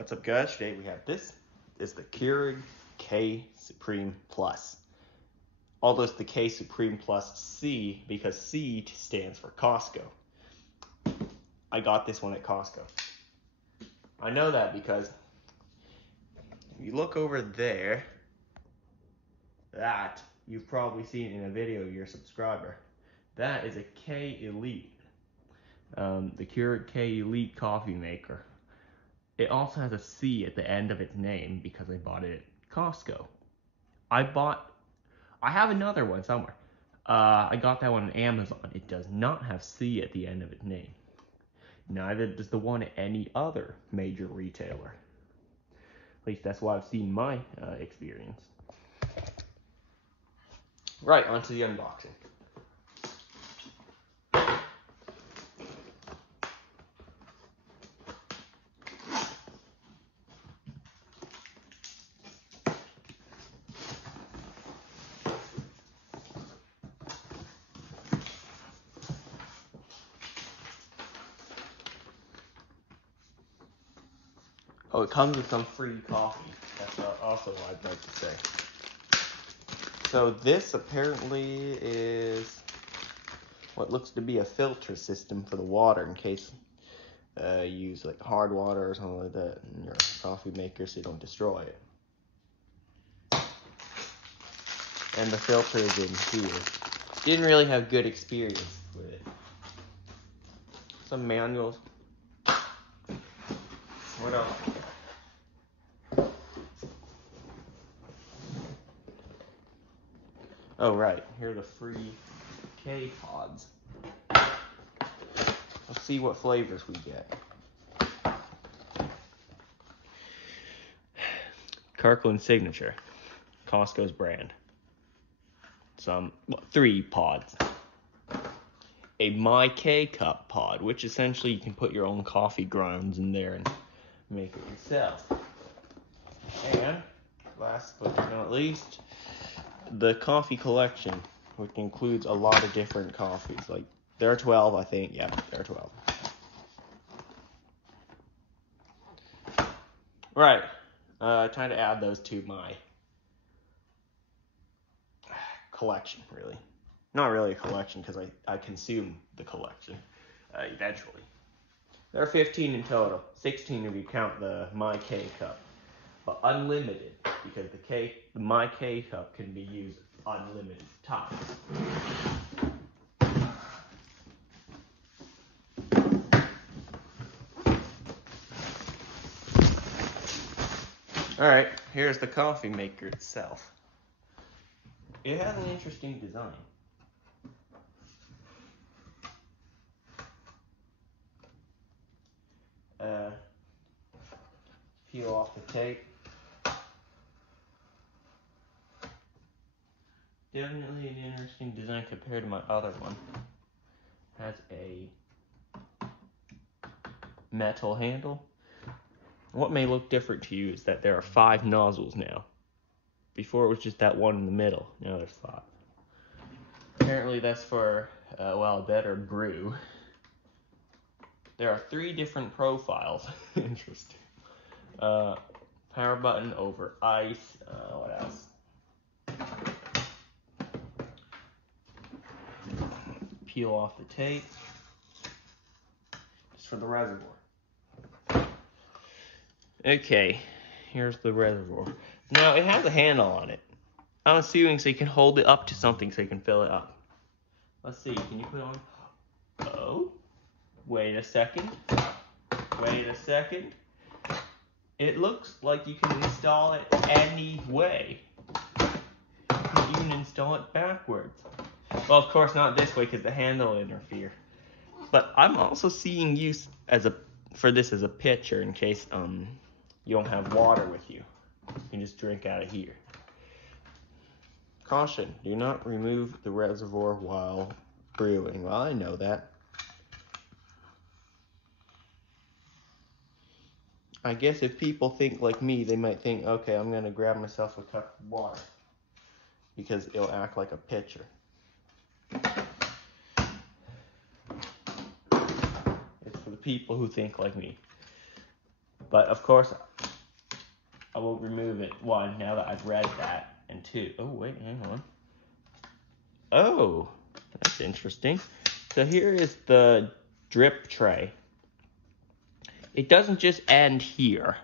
What's up, guys? Today we have this is the Keurig K Supreme Plus. Although it's the K Supreme Plus C because C stands for Costco. I got this one at Costco. I know that because if you look over there, that you've probably seen in a video of your subscriber. That is a K Elite, the Keurig K Elite coffee maker. It also has a C at the end of its name because I bought it at Costco. I have another one somewhere. I got that one on Amazon. It does not have C at the end of its name. Neither does the one at any other major retailer. At least that's what I've seen my experience. Right, onto the unboxing. Oh, it comes with some free coffee. That's also what I'd like to say. So this apparently is what looks to be a filter system for the water in case you use like hard water or something like that in your coffee maker so you don't destroy it. And the filter is in here. Didn't really have good experience with it. Some manuals. What else? Oh, right. Here are the free K pods. Let's see what flavors we get. Kirkland Signature, Costco's brand. Some 3 pods. A My K Cup pod, which essentially you can put your own coffee grounds in there and make it yourself. And last but not least, the coffee collection, which includes a lot of different coffees. Like, there are 12, I think. Yeah, there are 12. Right. Trying to add those to my collection, really. Not really a collection, because I consume the collection eventually. There are 15 in total. 16 if you count the My K Cup. But unlimited, because the My K Cup can be used unlimited times. Alright, here's the coffee maker itself. It has an interesting design. Peel off the tape. Definitely an interesting design compared to my other one. Has a metal handle. What may look different to you is that there are 5 nozzles now. Before it was just that one in the middle. Now there's 5. Apparently that's for, a better brew. There are 3 different profiles. Interesting. Power button over ice. What else? Peel off the tape. Just for the reservoir. Okay, here's the reservoir. Now, it has a handle on it. I'm assuming so you can hold it up to something so you can fill it up. Let's see, can you put it on? Oh, wait a second. Wait a second. It looks like you can install it any way. You can even install it backwards. Well, of course, not this way because the handle will interfere. But I'm also seeing use for this as a pitcher in case you don't have water with you. You can just drink out of here. Caution, do not remove the reservoir while brewing. Well, I know that. I guess if people think like me, they might think, okay, I'm going to grab myself a cup of water because it'll act like a pitcher. It's for the people who think like me. But of course, I will remove it, one, now that I've read that, and two, oh wait, hang on. Oh, that's interesting. So here is the drip tray. It doesn't just end here.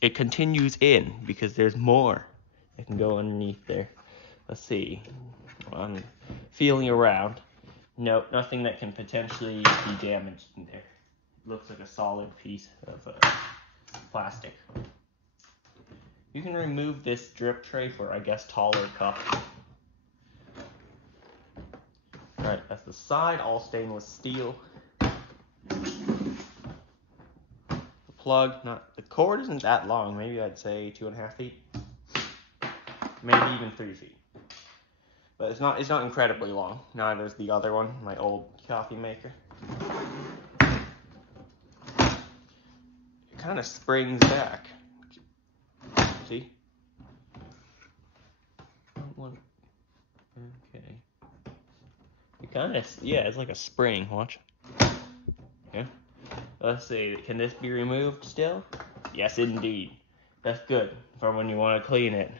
It continues in because there's more that can go underneath there. Let's see. I'm feeling around. Nope, nothing that can potentially be damaged in there. It looks like a solid piece of plastic. You can remove this drip tray for, I guess, taller cups. Alright, that's the side, all stainless steel. The plug, the cord isn't that long, maybe I'd say 2.5 feet. Maybe even 3 feet. But it's not incredibly long. Neither is the other one, my old coffee maker. It kind of springs back. See? Okay. It kind of, yeah, it's like a spring. Watch. Okay. Let's see. Can this be removed still? Yes, indeed. That's good for when you want to clean it.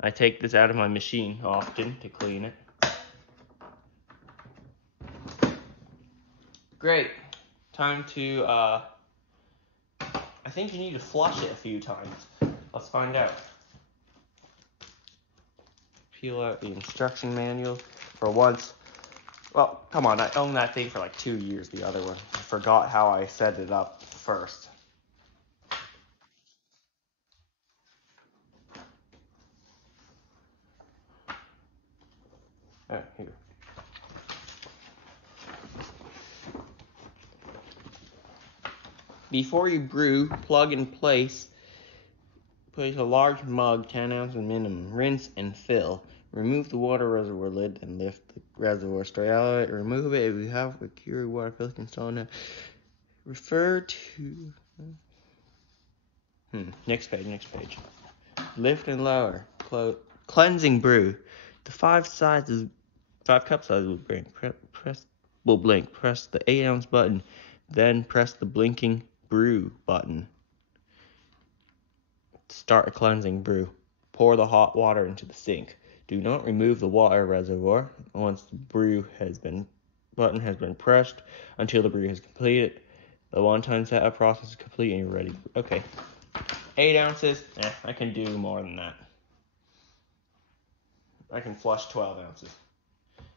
I take this out of my machine often to clean it. Great. Time to, I think you need to flush it a few times. Let's find out. Peel out the instruction manual for once. Well, come on, I owned that thing for like 2 years, the other one. I forgot how I set it up first. Oh, here. Before you brew, plug in place. Place a large mug, 10 ounces minimum. Rinse and fill. Remove the water reservoir lid and lift the reservoir straight out of it. Remove it if you have a Keurig water filter installed now. Refer to... Next page. Lift and lower. Cleansing brew. The 5 cup size will blink. Press the 8-ounce button, then press the blinking brew button. Start a cleansing brew. Pour the hot water into the sink. Do not remove the water reservoir once the button has been pressed until the brew is completed. The one-time setup process is complete and you're ready. Okay. 8 ounces. I can do more than that. I can flush 12 ounces.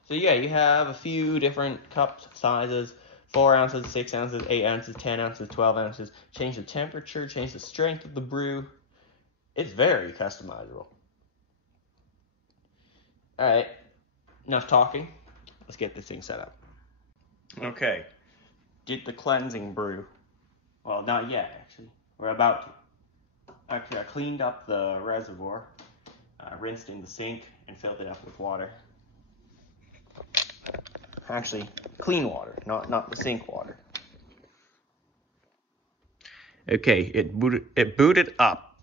So yeah, you have a few different cup sizes. 4 ounces, 6 ounces, 8 ounces, 10 ounces, 12 ounces. Change the temperature, change the strength of the brew. It's very customizable. Alright, enough talking. Let's get this thing set up. Okay, did the cleansing brew. Well, not yet, actually. We're about to. Actually, I cleaned up the reservoir, rinsed in the sink, and filled it up with water. Actually, clean water, not the sink water. Okay, it booted up.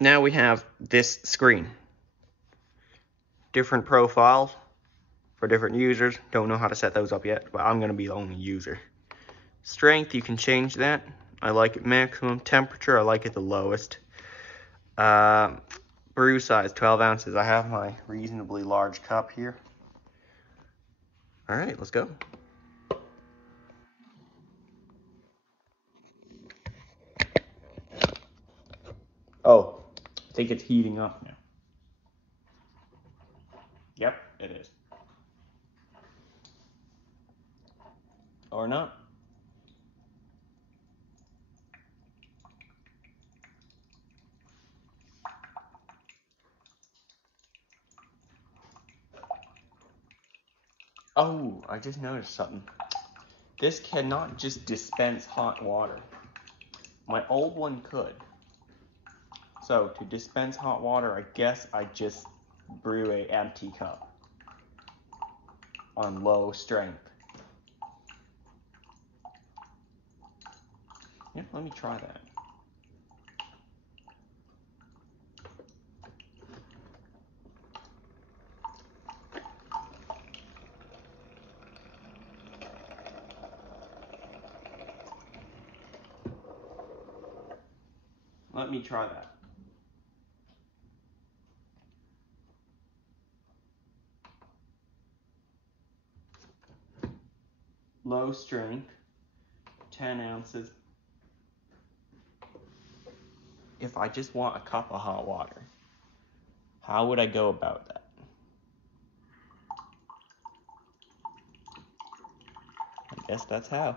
Now we have this screen. Different profiles for different users. Don't know how to set those up yet, but I'm going to be the only user. Strength, you can change that. I like it maximum. Temperature, I like it the lowest. Brew size, 12 ounces. I have my reasonably large cup here. All right, let's go. Oh, I think it's heating up now. Yep, it is. Or not. Oh, I just noticed something. This cannot just dispense hot water. My old one could. So to dispense hot water, I guess I just brew a empty cup on low strength. Yeah, let me try that. Let me try that. low strength, 10 ounces. If I just want a cup of hot water, how would I go about that? I guess that's how.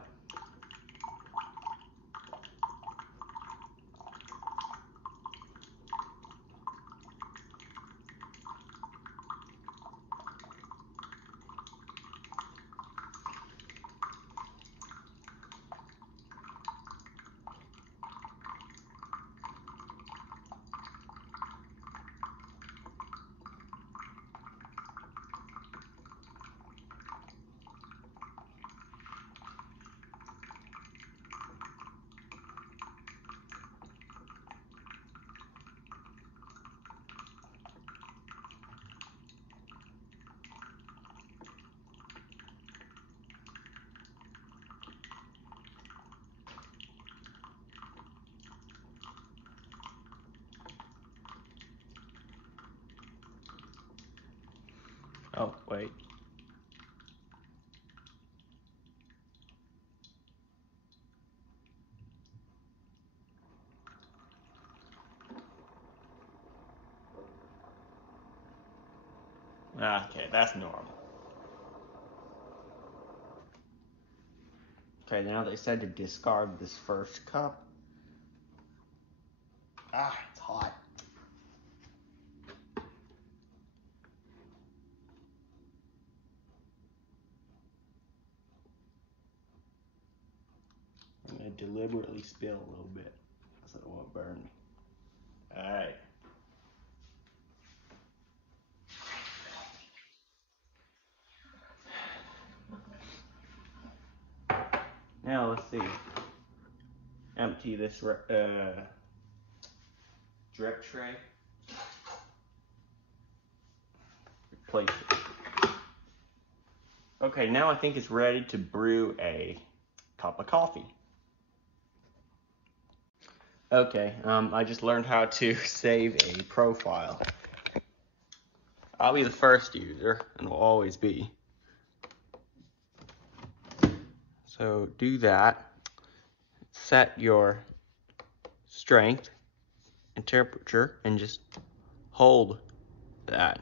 Oh, wait. Okay, that's normal. Okay, now they said to discard this first cup. It's hot. I'm going to deliberately spill a little bit so it won't burn me. Alright. Now let's see. Empty this drip tray. Replace it. Okay, now I think it's ready to brew a cup of coffee. Okay, I just learned how to save a profile. I'll be the first user, and will always be. So do that. Set your strength and temperature, and just hold that.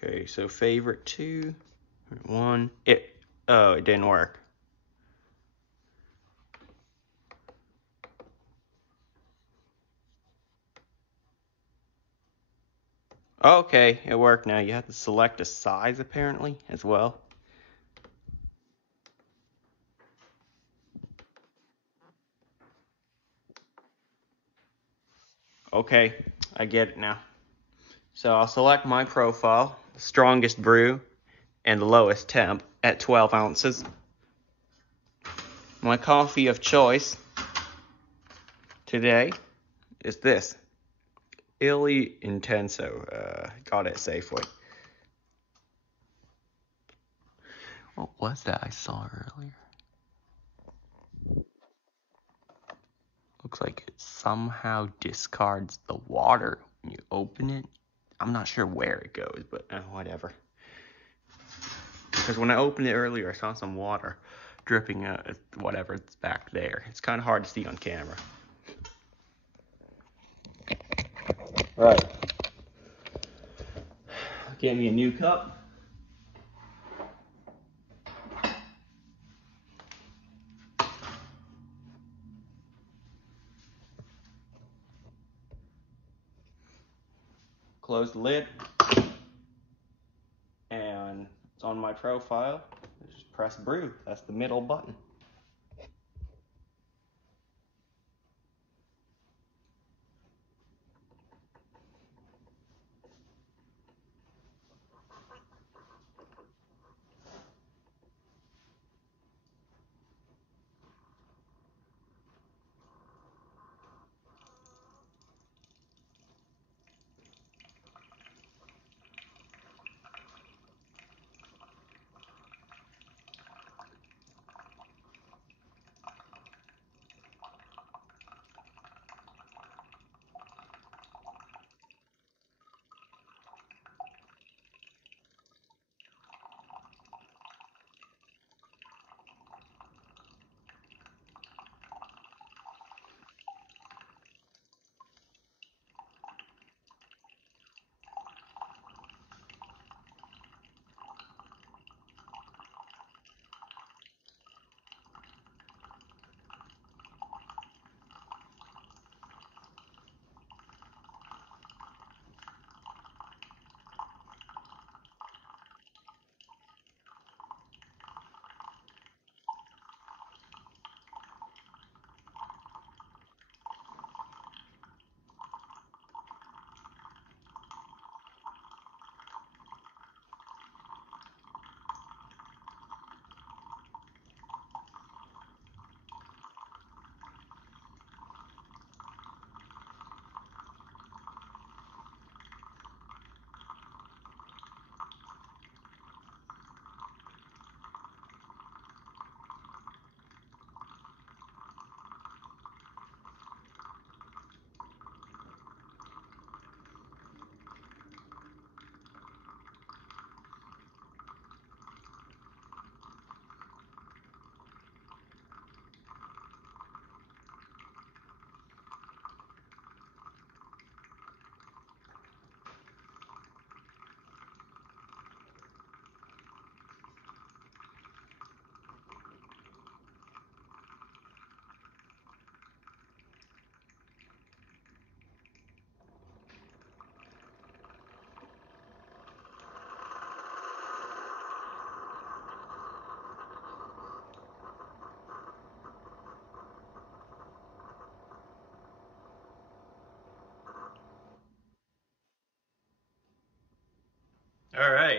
Okay, so favorite 2, 1. It didn't work. Okay, it worked now. You have to select a size apparently as well. Okay, I get it now. So I'll select my profile, strongest brew, and the lowest temp at 12 ounces. My coffee of choice today is this. Illy Intenso. Got it Safeway. What was that I saw earlier? Looks like it somehow discards the water when you open it. I'm not sure where it goes, but whatever. Because when I opened it earlier, I saw some water dripping out, whatever's back there. It's kind of hard to see on camera. Right. Get me a new cup. Close the lid. And it's on my profile. Just press brew. That's the middle button.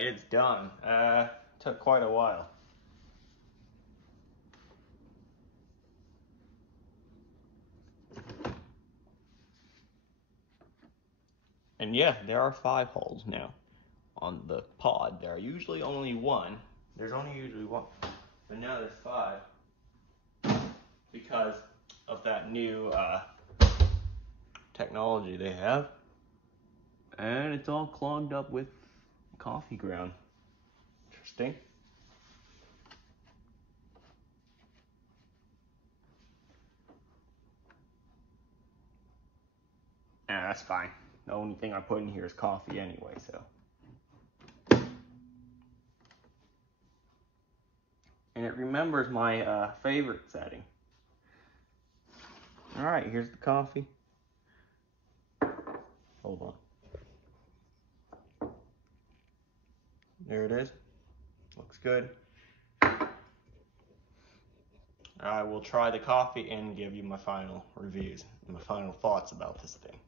right, it's done. Took quite a while. And yeah, there are 5 holes now on the pod. There are usually only 1. There's only usually 1, but now there's 5 because of that new technology they have. And it's all clogged up with coffee ground. Interesting. Yeah, that's fine. The only thing I put in here is coffee anyway, so. And it remembers my favorite setting. All right, here's the coffee. Hold on. There it is. Looks good. I will try the coffee and give you my final reviews, my final thoughts about this thing.